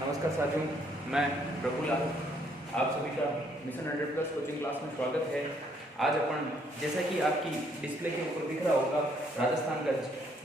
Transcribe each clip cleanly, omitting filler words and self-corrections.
नमस्कार साथियों, मैं प्रभुलाल आप सभी का मिशन 100+ कोचिंग क्लास में स्वागत है। आज अपन जैसा कि आपकी डिस्प्ले के ऊपर दिख रहा होगा, राजस्थान का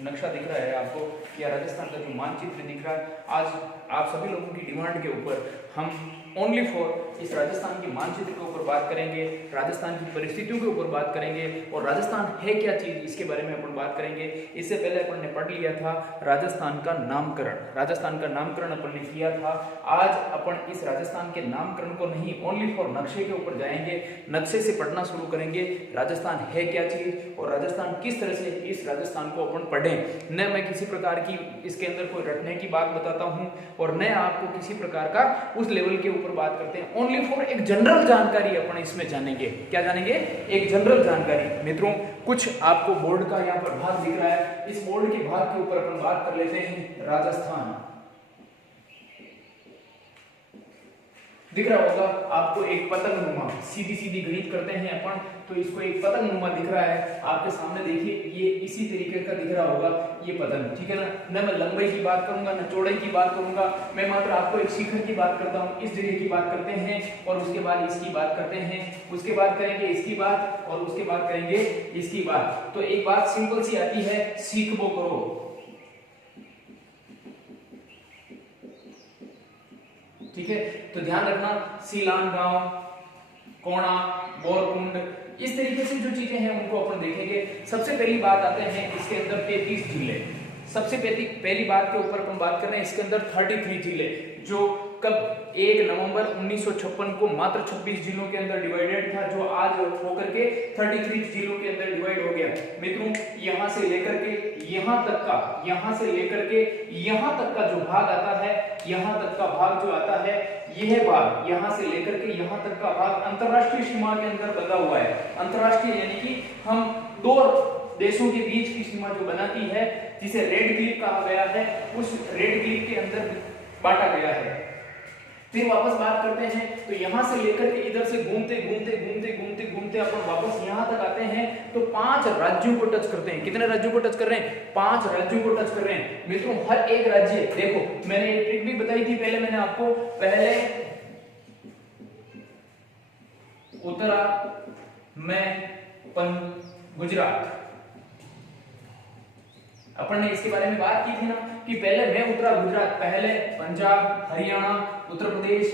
नक्शा दिख रहा है आपको, या राजस्थान का जो मानचित्र दिख रहा है, आज आप सभी लोगों की डिमांड के ऊपर हम ओनली फॉर इस राजस्थान के मानचित्र के ऊपर बात करेंगे, राजस्थान की परिस्थितियों के ऊपर बात करेंगे और राजस्थान है क्या चीज़ इसके बारे में अपन बात करेंगे। इससे पहले अपन ने पढ़ लिया था राजस्थान का नामकरण, राजस्थान का नामकरण अपन ने किया था। आज अपन इस राजस्थान के नामकरण को नहीं, ओनली फॉर नक्शे के ऊपर जाएंगे, नक्शे से पढ़ना शुरू करेंगे। राजस्थान है क्या चीज़ और राजस्थान किस तरह से इस राजस्थान को अपन पढ़ें। न मैं किसी प्रकार की इसके अंदर कोई रटने की बात बताता हूँ और न आपको किसी प्रकार का उस लेवल के ऊपर बात करते हैं। ओनली फॉर एक जनरल जानकारी अपन इसमें जानेंगे। क्या जानेंगे? एक जनरल जानकारी। मित्रों, कुछ आपको बोर्ड का यहाँ पर भाग दिख रहा है, इस बोर्ड के भाग के ऊपर अपन बात कर लेते हैं। राजस्थान दिख रहा होगा आपको, एक पतंगनुमा, सीधी सीधी गणित करते हैं अपन तो इसको एक पतंगनुमा दिख रहा है आपके सामने। देखिए ये इसी तरीके का दिख रहा होगा, ये पतंग, ठीक है ना। न मैं लंबाई की बात करूंगा न चौड़ाई की बात करूंगा, मैं मात्र आपको एक शिखर की बात करता हूँ। इस जगह की बात करते हैं और उसके बाद इसकी बात करते हैं, उसके बाद करेंगे इसकी बात और उसके बाद करेंगे इसकी बात। तो एक बात सिंपल सी आती है, सीखबो करो, ठीक है। तो ध्यान रखना, सीलान गांव, कोणा, बोरकुंड, इस तरीके से जो चीजें हैं उनको अपन देखेंगे। सबसे पहली बात आते हैं इसके अंदर 33 जिले। सबसे पहली बात के ऊपर अपन बात कर रहे हैं, इसके अंदर 33 जिले जो कब 1 नवंबर 1956 को मात्र 26 जिलों के अंदर डिवाइडेड था, जो आज होकर के 33 जिलों के अंदर डिवाइड हो गया। मित्रों, यहां से लेकर के यहां तक का, यहां से लेकर के यहां तक का जो भाग आता है, यहां तक का भाग जो आता है, यह भाग यहां से लेकर के यहां तक का भाग अंतरराष्ट्रीय सीमा के अंदर बंधा हुआ है। अंतरराष्ट्रीय यानी कि हम दो देशों के बीच की सीमा जो बनाती है, जिसे रेड क्लिफ कहा गया है, उस रेड क्लिफ के अंदर बांटा गया है। फिर वापस बात करते हैं तो यहां से लेकर के इधर से घूमते घूमते घूमते घूमते घूमते अपन वापस यहां तक आते हैं तो 5 राज्यों को टच करते हैं। कितने राज्यों को टच कर रहे हैं? 5 राज्यों को टच कर रहे हैं। मित्रों, हर एक राज्य, देखो मैंने एक ट्रिक भी बताई थी पहले, मैंने आपको पहले उत्तरा में गुजरात, अपन ने इसके बारे में बात की थी ना कि पहले मैं उत्तरा गुजरात, पहले पंजाब, हरियाणा, उत्तर प्रदेश,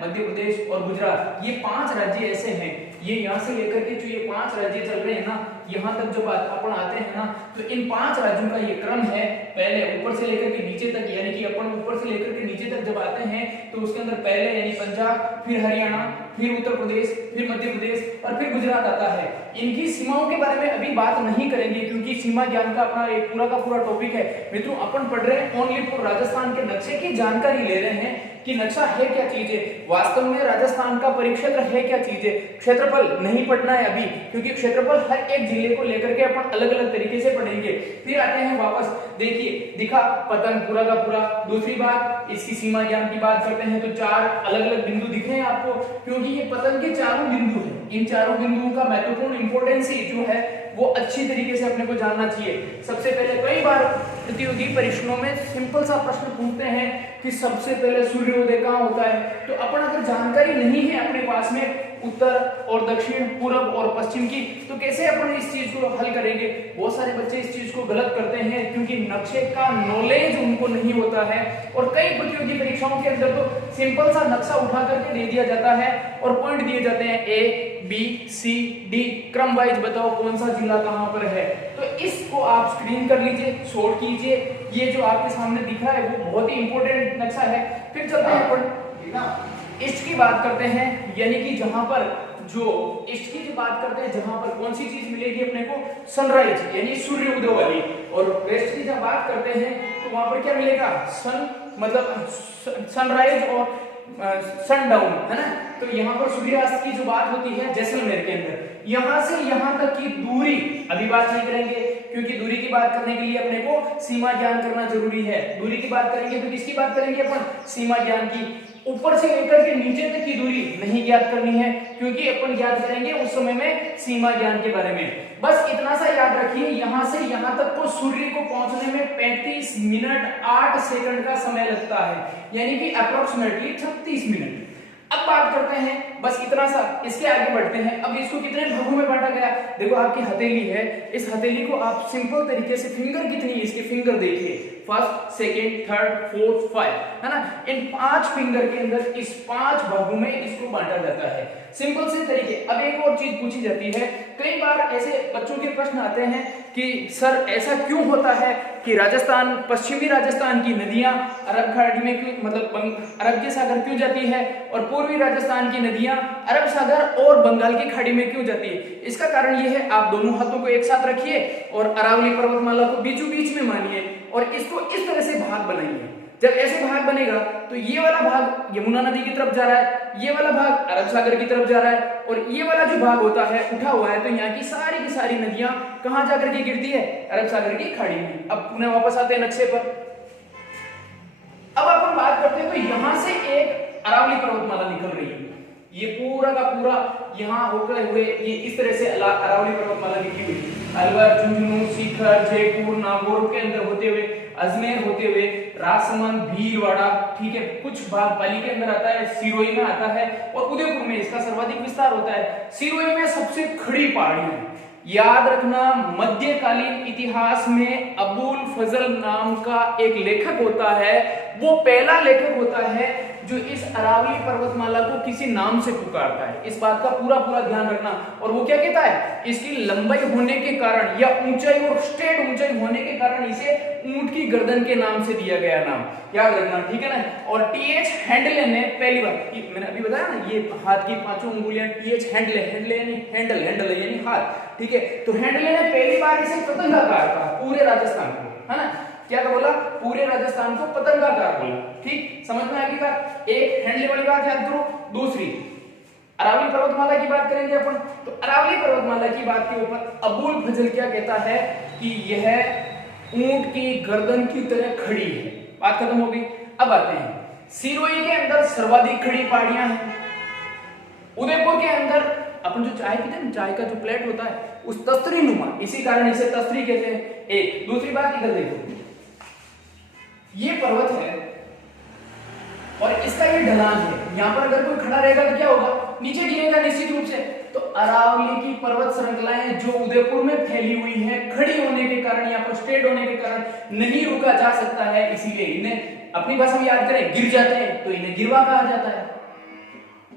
मध्य प्रदेश और गुजरात, ये 5 राज्य ऐसे हैं। ये यहां से लेकर के जो ये 5 राज्य चल रहे हैं ना, यहां तक जब अपन आते हैं ना, तो इन 5 राज्यों का ये क्रम है। पहले ऊपर से लेकर के नीचे तक, यानी कि अपन ऊपर से लेकर के नीचे तक जब आते हैं तो उसके अंदर पहले यानी पंजाब, फिर हरियाणा, फिर उत्तर प्रदेश, फिर मध्य प्रदेश और फिर गुजरात आता है। इनकी सीमाओं के बारे में अभी बात नहीं करेंगे क्योंकि सीमा ज्ञान का अपना एक पूरा का पूरा टॉपिक है। मित्रों, अपन पढ़ रहे हैं ओनली फॉर राजस्थान के नक्शे की जानकारी ले रहे हैं कि नक्शा है क्या चीज है, वास्तव में राजस्थान का परिक्षेत्र है क्या चीज है। क्षेत्रफल नहीं पढ़ना है अभी क्योंकि क्षेत्रफल हर एक जिले को लेकर के अपन अलग अलग तरीके से पढ़ेंगे। फिर आते हैं वापस, देखिए दिखा पतंग पूरा का पूरा। दूसरी बात, इसकी सीमा ज्ञान की बात करते हैं तो 4 अलग अलग बिंदु दिख रहे हैं आपको, क्योंकि ये पतंग के चारों बिंदु हैं। इन चारों बिंदुओं का महत्वपूर्ण इंपोर्टेंस जो है वो अच्छी तरीके से अपने को जानना चाहिए। सबसे पहले कई बार प्रतियोगी परीक्षणों में सिंपल सा प्रश्न पूछते हैं कि सबसे पहले सूर्योदय कहाँ होता है। तो अपन अगर जानकारी नहीं है अपने पास में उत्तर और दक्षिण, पूर्व और पश्चिम की, तो कैसे अपन इस चीज को हल करेंगे। बहुत सारे बच्चे इस चीज को गलत करते हैं क्योंकि नक्शे का नॉलेज उनको नहीं होता है और कई प्रतियोगी परीक्षाओं के अंदर तो सिंपल सा नक्शा उठा करके दे दिया जाता है और पॉइंट दिए जाते हैं A, B, C, D, क्रम वाइज बताओ कौन सा जिला कहां पर है। तो इसको आप स्क्रीन कर लीजिए, शॉर्ट कीजिए। ये जो आपके सामने दिख रहा है वो बहुत ही इंपॉर्टेंट नक्शा है। फिर चलते हैं अपन ईस्ट की बात करते हैं, यानी कि जहां पर जो ईस्ट की जो बात करते हैं, जहां पर कौन सी चीज मिलेगी अपने को? सनराइज यानी सूर्योदय वाली। और वेस्ट की जब बात करते हैं तो वहां पर क्या मिलेगा? सन, मतलब सनराइज और सनडाउन, है ना। तो यहाँ पर सूर्यास्त की जो बात होती है जैसलमेर के अंदर, यहां से यहां तक की दूरी अभी बात नहीं करेंगे क्योंकि दूरी की बात करने के लिए अपने को सीमा ज्ञान करना जरूरी है। दूरी की बात करेंगे तो किसकी बात करेंगे अपन? सीमा ज्ञान की। ऊपर से लेकर के नीचे तक की दूरी नहीं ज्ञात करनी है, क्योंकि अपन ज्ञात करेंगे उस समय में सीमा ज्ञान के बारे में। बस इतना सा याद रखिए, यहां से यहां तक को सूर्य को पहुंचने में 35 मिनट 8 सेकंड का समय लगता है, यानी कि अप्रोक्सीमेटली 36 मिनट। अब बात करते हैं बस इतना सा, इसके आगे बढ़ते हैं। अब इसको कितने भागों में बांटा गया, देखो आपकी हथेली है, इस हथेली को आप सिंपल तरीके से फिंगर कितनी है, इसके फिंगर देखिए, फर्स्ट, सेकंड, थर्ड, फोर्थ, 5, है ना। इन 5 फिंगर के अंदर इस 5 भागों में इसको बांटा जाता है, सिंपल से तरीके। अब एक और चीज पूछी जाती है, कई बार ऐसे बच्चों के प्रश्न आते हैं कि सर ऐसा क्यों होता है कि राजस्थान, पश्चिमी राजस्थान की नदियां अरब खाड़ी में क्यों, मतलब अरब के सागर क्यों जाती है, और पूर्वी राजस्थान की नदियां अरब सागर और बंगाल की खाड़ी में क्यों जाती है। इसका कारण यह है, आप दोनों हाथों को एक साथ रखिए और अरावली पर्वतमाला को बीचों बीच में मानिए और इसको इस तरह से भाग बनाइए। जब ऐसे भाग बनेगा तो ये वाला भाग यमुना नदी की तरफ जा रहा है, ये वाला भाग अरब सागर की तरफ जा रहा है, और ये वाला जो भाग होता है उठा हुआ है, तो यहाँ की सारी नदियां कहां जाकर के गिरती है, अरब सागर की खाड़ी में। अब पुनः वापस आते हैं नक्शे पर। अब अपन बात करते हैं, तो यहां से एक अरावली पर्वतमाला निकल रही है, ये पूरा का पूरा यहाँ होकर हुए ये इस तरह से अरावली पर्वतमाला निकली हुई, अलवर, झुंझुनू, सीकर, जयपुर, नागौर के अंदर होते हुए, अजमेर होते हुए, राजसमंद, भीलवाड़ा, ठीक है, कुछ भाग पाली के अंदर आता है, सिरोही में आता है, और उदयपुर में इसका सर्वाधिक विस्तार होता है। सिरोही में सबसे खड़ी पहाड़ियां, याद रखना, मध्यकालीन इतिहास में अबुल फजल नाम का एक लेखक होता है, वो पहला लेखक होता है जो इस अरावली पर्वतमाला को किसी नाम से पुकारता है। इस बात का पूरा ध्यान रखना। और वो क्या कहता है, इसकी लंबाई होने के कारण या ऊंचाई और स्ट्रेट ऊंचाई होने के कारण इसे ऊंट की गर्दन के नाम से दिया गया नाम, याद रखना, ठीक है ना। और टीएच हैंडले ने पहली बार, मैंने अभी बताया ना, ये हाथ की 5 उंगलियां टीएच हैंडले, हैंडले यानी हैंडल यानी हाथ, ठीक है। तो हैंडले ने पहली बार इसे पतंगाकार कहा पूरे राजस्थान को, है ना। क्या बोला, पूरे राजस्थान को पतंगाकार बोला, ठीक, समझ में आएगी बात। एक हैंडले वाली बात याद करो। दूसरी अरावली पर्वतमाला की बात करेंगे अपन, तो अरावली पर्वतमाला की बात के ऊपर अबुल फजल क्या कहता है कि यह ऊंट की गर्दन की तरह खड़ी है। बात खत्म हो गई। अब आते हैं सिरोही के अंदर सर्वाधिक खड़ी पहाड़ियां हैं। उदयपुर के अंदर अपन जो चाय पीते हैं, चाय का जो प्लेट होता है उस तस्तरी नुमा, इसी कारण इसे तस्तरी कहते हैं। एक दूसरी बात इधर देखो, ये पर्वत है और इसका ये ढलान है, यहां पर अगर कोई खड़ा रहेगा तो क्या होगा, नीचे गिरेगा निश्चित रूप से। तो अरावली की पर्वत श्रृंखलाएं जो उदयपुर में फैली हुई है, खड़ी होने के कारण, यहाँ पर स्ट्रेट होने के कारण नहीं रुका जा सकता है, इसीलिए इन्हें अपनी भाषा में याद करें, गिर जाते हैं तो इन्हें गिरवा कहा जाता है।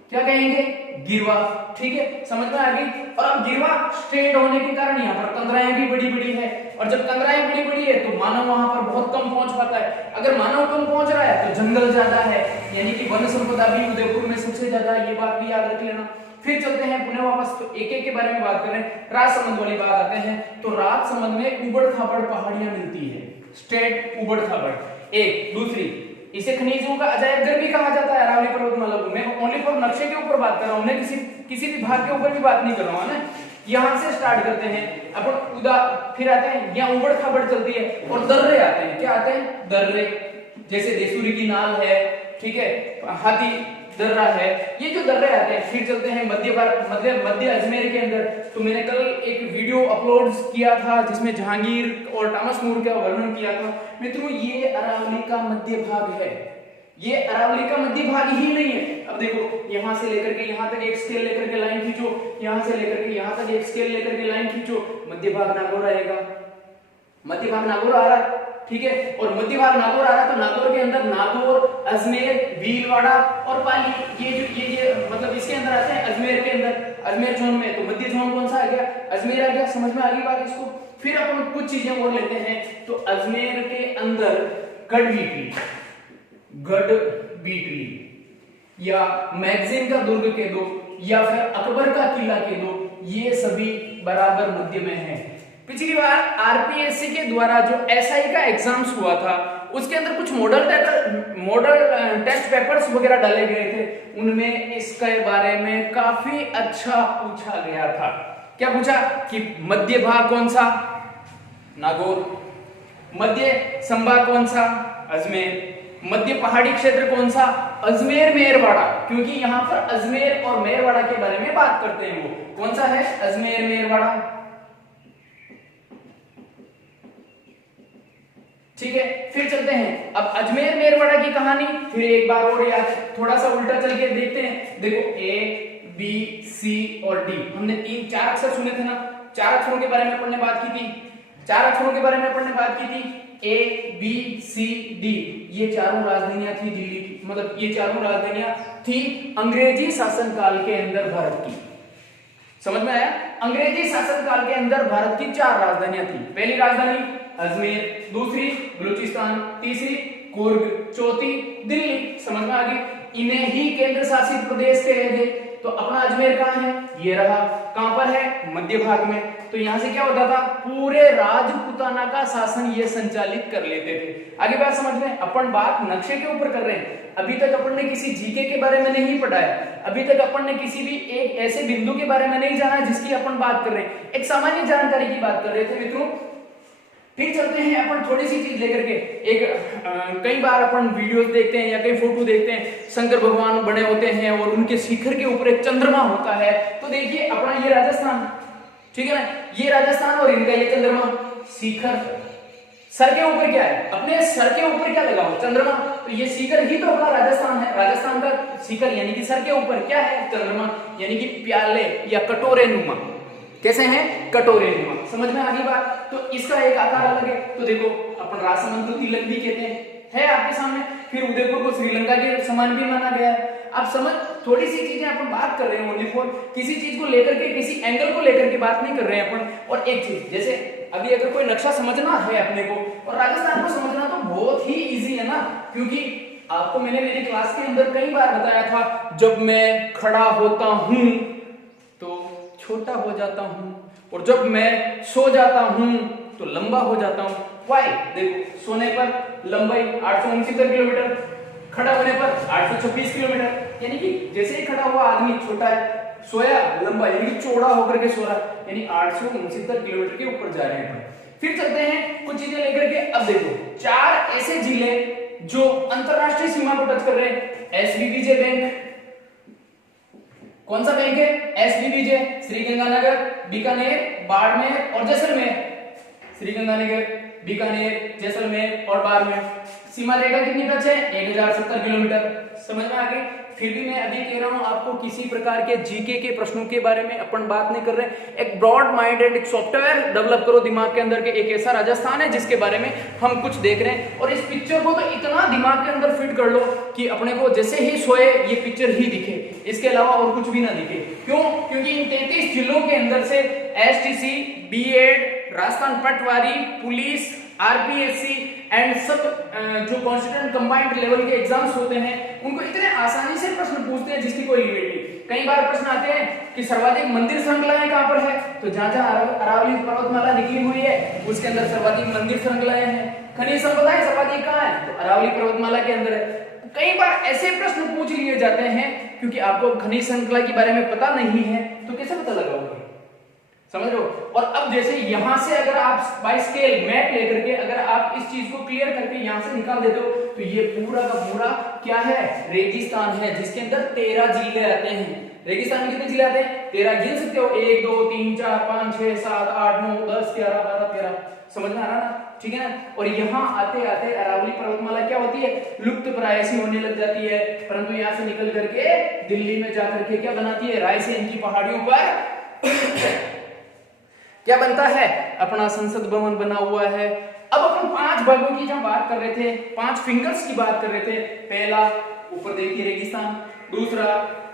क्या कहेंगे, गिरवा, ठीक है, समझ में आ गई। और अब गिरवा स्ट्रेट होने के कारण यहाँ पर कंदराएं भी बड़ी है, और जब कंदराएं बड़ी है तो मानव वहां पर बहुत कम पहुंच पाता है। अगर मानव कम पहुंच रहा है तो जंगल ज्यादा है, यानी कि वन संपदा भी उदयपुर में सबसे ज्यादा है, ये बात भी याद रख लेना। फिर चलते हैं पुनः वापस, तो एक के बारे में बात करें, राजसमंद वाली बात आते हैं। तो राजसमंद में उबड़ खाबड़ पहाड़ियां मिलती है, स्ट्रेट उबड़ खाबड़। एक दूसरी, इसे खनिजों का अजायब घर भी कहा जाता है अरावली पर्वतमाला को। मैं ओनली फॉर नक्शे के ऊपर बात कर रहा हूं, मैं किसी भी भाग के ऊपर भी बात नहीं कर रहा हूं ना। यहां से स्टार्ट करते हैं अपन, फिर आते हैं यहाँ उबड़ खाबड़ चलती है, और दर्रे आते हैं। क्या आते हैं, दर्रे, जैसे देसूरी की नाल है, ठीक है, हाथी दर्रा है, ये जो दर्रे आते हैं। फिर चलते हैं मध्य अजमेर के अंदर। तो मैंने कल एक वीडियो अपलोड किया था जिसमें जहांगीर और टॉमस मूर का वर्णन किया था। मित्रों, ये अरावली का मध्य भाग है, ये अरावली का मध्य भाग ही नहीं है। अब देखो, यहां से लेकर के यहां तक एक स्केल लेकर के लाइन खींचो, यहां से लेकर के यहां तक एक स्केल लेकर के लाइन खींचो, मध्य भाग नागौर आएगा, मध्य भाग नागौर आ रहा है, ठीक है। और मध्य भाग नागौर आ रहा है, तो नागौर के अंदर नागौर, अजमेर, भीलवाड़ा और पाली, ये मतलब इसके अंदर आते हैं। अजमेर के अंदर, अजमेर जोन में, तो मध्य जोन कौन सा आ गया, अजमेर आ गया। समझ में आ गई बात इसको। फिर अपन कुछ चीजें और लेते हैं। तो अजमेर के अंदर गढ़बीटली या मैगजीन का दुर्ग कह दो, या फिर अकबर का किला कह दो, ये सभी बराबर मध्य में है। पिछली बार आरपीएससी के द्वारा जो एसआई का एग्जाम्स हुआ था, उसके अंदर कुछ मॉडल टेस्ट पेपर्स वगैरह डाले गए थे, उनमें इसके बारे में काफी अच्छा पूछा गया था। क्या पूछा कि मध्य भाग कौन सा, नागौर, मध्य संभाग कौन सा, अजमेर, मध्य पहाड़ी क्षेत्र कौन सा? अजमेर मेरवाड़ा, क्योंकि यहाँ पर अजमेर और मेरवाड़ा के बारे में बात करते हैं। वो कौन सा है? अजमेर मेरवाड़ा। ठीक है, फिर चलते हैं। अब अजमेर मेरवाड़ा की कहानी फिर एक बार और याद, थोड़ा सा उल्टा चल के देखते हैं। देखो A B C और D, हमने 4 अक्षर सुने थे ना, 4 अक्षरों के बारे में अपन ने बात की थी। 4 अक्षरों के बारे में अपन ने बात की थी, A B C D। ये चारों राजधानियां थी दिल्ली की, मतलब ये चारों राजधानियां थी अंग्रेजी शासनकाल के अंदर भारत की। समझ में आया? अंग्रेजी शासनकाल के अंदर भारत की 4 राजधानियां थी। पहली राजधानी अजमेर, दूसरी बलूचिस्तान, तीसरी कुर्ग, चौथी दिल्ली। समझ में आ गई? इन्हें ही केंद्र शासित प्रदेश कहे गए। तो अपना अजमेर कहाँ है? ये रहा। कहां पर है? मध्य भाग में। तो यहां से क्या होता था? पूरे राजपूताना का शासन ये संचालित कर लेते थे। आगे बात समझ में? अपन बात नक्शे के ऊपर कर रहे हैं। अभी तक अपन ने किसी जीके के बारे में नहीं पढ़ा है, अभी तक अपन ने किसी भी एक ऐसे बिंदु के बारे में नहीं जाना जिसकी अपन बात कर रहे हैं। एक सामान्य जानकारी की बात कर रहे थे मित्रों। फिर चलते हैं अपन थोड़ी सी चीज लेकर के। एक कई बार अपन वीडियोस देखते हैं या कई फोटो देखते हैं, शंकर भगवान बने होते हैं और उनके शिखर के ऊपर एक चंद्रमा होता है। तो देखिए अपना ये राजस्थान, ठीक है ना, ये राजस्थान और इनका ये चंद्रमा, शिखर। सर के ऊपर क्या है? अपने सर के ऊपर क्या लगा हो? चंद्रमा। तो ये शिखर ही तो अपना राजस्थान है। राजस्थान का शिखर यानी कि सर के ऊपर क्या है? चंद्रमा, यानी कि प्याले या कटोरे नुमा। कैसे हैं? कटोरे नुमा। समझ में आ गई बात? तो इसका एक आकार अलग है। तो देखो अपन राजसमंद को तिलक भी कहते हैं, है आपके सामने। फिर उदयपुर को श्रीलंका के समान भी माना गया है। आप समझ, थोड़ी सी चीजें अपन बात कर रहे हैं ओनली फॉर, किसी चीज को लेकर के, किसी एंगल को लेकर के बात नहीं कर रहे हैं अपन। और एक चीज, जैसे अभी अगर कोई नक्शा समझना है अपने को, और राजस्थान को समझना तो बहुत ही इजी है ना, क्योंकि आपको मैंने मेरी क्लास के अंदर कई बार बताया था, जब मैं खड़ा होता हूं तो छोटा हो जाता हूं, और जब मैं सो जाता हूं तो लंबा हो जाता हूं। वाई? देखो, सोने पर लंबाई 869 किलोमीटर, खड़ा होने पर 826 किलोमीटर, यानी कि जैसे ही खड़ा हुआ आदमी छोटा है, सोया लंबा यानी कि चौड़ा होकर के सो रहा, यानी 869 किलोमीटर के ऊपर जा रहे हैं। फिर चलते हैं कुछ चीजें लेकर के। अब देखो 4 ऐसे जिले जो अंतरराष्ट्रीय सीमा को टच कर रहे हैं। एसबीबीजे बैंक, कौन सा बैंक है? एसबीबीजे, श्रीगंगानगर, बीकानेर, बाड़मेर और जैसलमेर। श्रीगंगानगर, बीकानेर, जैसलमेर और बाड़मेर। सीमा रेखा कितनी टच है? 1070 किलोमीटर। समझ में आ गई? फिर भी मैं अभी कह रहा हूं आपको, किसी प्रकार के जीके के प्रश्नों के बारे में अपन बात नहीं कर रहे हैं। एक ब्रॉड माइंडेड एक सॉफ्टवेयर डेवलप करो दिमाग के अंदर के, एक ऐसा राजस्थान है जिसके बारे में हम कुछ देख रहे हैं। और इस पिक्चर को तो इतना दिमाग के अंदर फिट कर लो कि अपने को जैसे ही सोए ये पिक्चर ही दिखे, इसके अलावा और कुछ भी ना दिखे। क्यों? क्योंकि इन 33 जिलों के अंदर से STC, BEd, Rajasthan Patwari, police, RPSC and सब जो कॉन्स्टिट्यूएंट कंबाइंड लेवल के एग्जाम्स होते हैं, उनको इतने आसानी से प्रश्न पूछते हैं जिसकी कोई लिमिट नहीं। कई बार प्रश्न आते हैं कि सर्वाधिक मंदिर श्रृंखलाएं कहां पर है? तो जहां अरावली पर्वतमाला निकली हुई है उसके अंदर सर्वाधिक मंदिर श्रृंखलाएं हैं। खनिज संपदाएं सर्वाधिक कहां है? तो अरावली पर्वतमाला के अंदर है। कई बार ऐसे प्रश्न पूछ लिए जाते हैं, क्योंकि आपको खनिज श्रृंखला के बारे में पता नहीं है तो कैसे पता लगाओगे? समझ रहे हो? और अब जैसे यहां से अगर आप बाय स्केल मैप लेकर के अगर आप इस चीज को क्लियर करके यहां से निकाल देते हो, तो ये पूरा का पूरा क्या है? रेगिस्तान है, जिसके अंदर 13 जिले आते हैं। रेगिस्तान में कितने जिले आते हैं? 13 गिन सकते हो, 1 2 3 4 5 6 7 8 9 10 11 12 13। समझ में आ रहा ना? ठीक है ना? और यहाँ आते आते अरावली पर्वतमाला क्या होती है? लुप्त प्राय सी होने लग जाती है, परंतु यहाँ से निकल करके दिल्ली में जाकर के क्या बनाती है? रायसेन की पहाड़ियों पर क्या बनता है? अपना संसद भवन बना हुआ है। अब अपन 5 भागों की जब बात कर रहे थे, 5 फिंगर्स की बात कर रहे थे। पहला ऊपर देखिए रेगिस्तान, दूसरा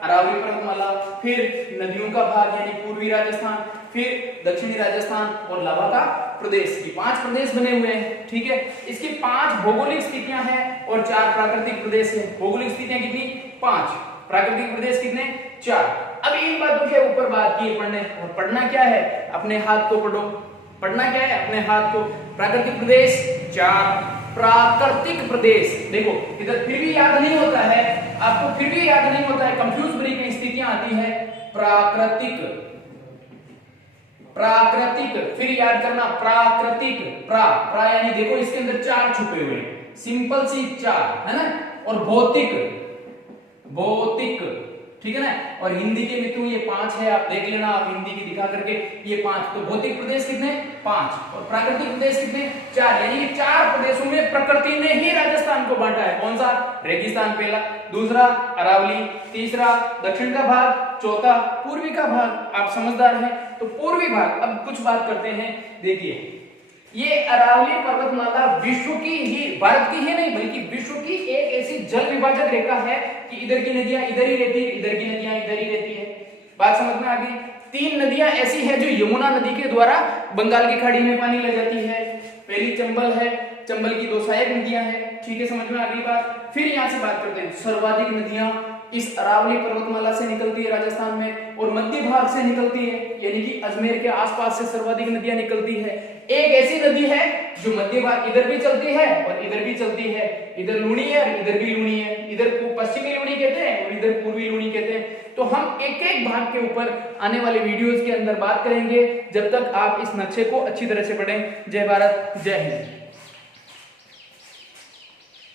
अरावली पर्वतमाला, फिर नदियों का भाग यानी पूर्वी राजस्थान, फिर दक्षिणी राजस्थान और लावा का प्रदेश। ये 5 प्रदेश बने हुए हैं। ठीक है, इसकी 5 भौगोलिक स्थितियां हैं और 4 प्राकृतिक प्रदेश है। भौगोलिक स्थितियां कितनी? 5, प्राकृतिक प्रदेश कितने? 4। अब इन बातों के ऊपर बात की पढ़ने, और पढ़ना क्या है? अपने हाथ को पढ़ो। पढ़ना क्या है? अपने हाथ को। प्राकृतिक प्रदेश 4, प्राकृतिक प्रदेश। देखो इधर फिर भी याद नहीं होता है आपको, फिर भी याद नहीं होता है, कंफ्यूज बड़ी की स्थितियां आती है। प्राकृतिक, प्राकृतिक, फिर याद करना प्राकृतिक, प्रा यानी देखो इसके अंदर 4 छुपे हुए हैं। सिंपल सी 4 है ना, और भौतिक, भौतिक, ठीक है ना। और हिंदी के मित्रों ये 5 है, आप देख लेना, आप हिंदी की दिखा करके ये 5। तो भौतिक प्रदेश कितने? 5, और प्राकृतिक प्रदेश कितने? 4। यानी कि 4 प्रदेशों में प्रकृति ने ही राजस्थान को बांटा है। कौन सा? रेगिस्तान पहला, दूसरा अरावली, तीसरा दक्षिण का भाग, चौथा पूर्वी का भाग। आप समझदार हैं। तो पूर्वी भाग, अब कुछ बात करते हैं। देखिए ये अरावली पर्वतमाला विश्व की ही, भारत की ही नहीं बल्कि विश्व की एक ऐसी जल विभाजक रेखा है कि इधर की नदियां इधर ही रहती है, इधर की नदियां इधर ही रहती है। बात समझ में आ गई? 3 नदियां ऐसी है जो यमुना नदी के द्वारा बंगाल की खाड़ी में पानी ले जाती है। पहली चंबल है, चंबल की 2 सहायक नदियां हैं। ठीक है, समझ में आ गई बात। फिर यहां से बात करते हैं, सर्वाधिक नदियां इस अरावली पर्वतमाला से निकलती है राजस्थान में, और मध्य भाग से निकलती है, यानी कि अजमेर के आसपास से सर्वाधिक नदियां निकलती है। एक ऐसी नदी है जो मध्य भाग इधर भी चलती है और इधर भी चलती है, इधर लूणी है और इधर भी लूणी है, इधर पश्चिमी लूणी कहते हैं और इधर पूर्वी लूणी कहते हैं। तो हम एक एक भाग के ऊपर आने वाले वीडियोस के अंदर बात करेंगे। जब तक आप इस नक्शे को अच्छी तरह से पढ़ें। जय भारत, जय हिंद।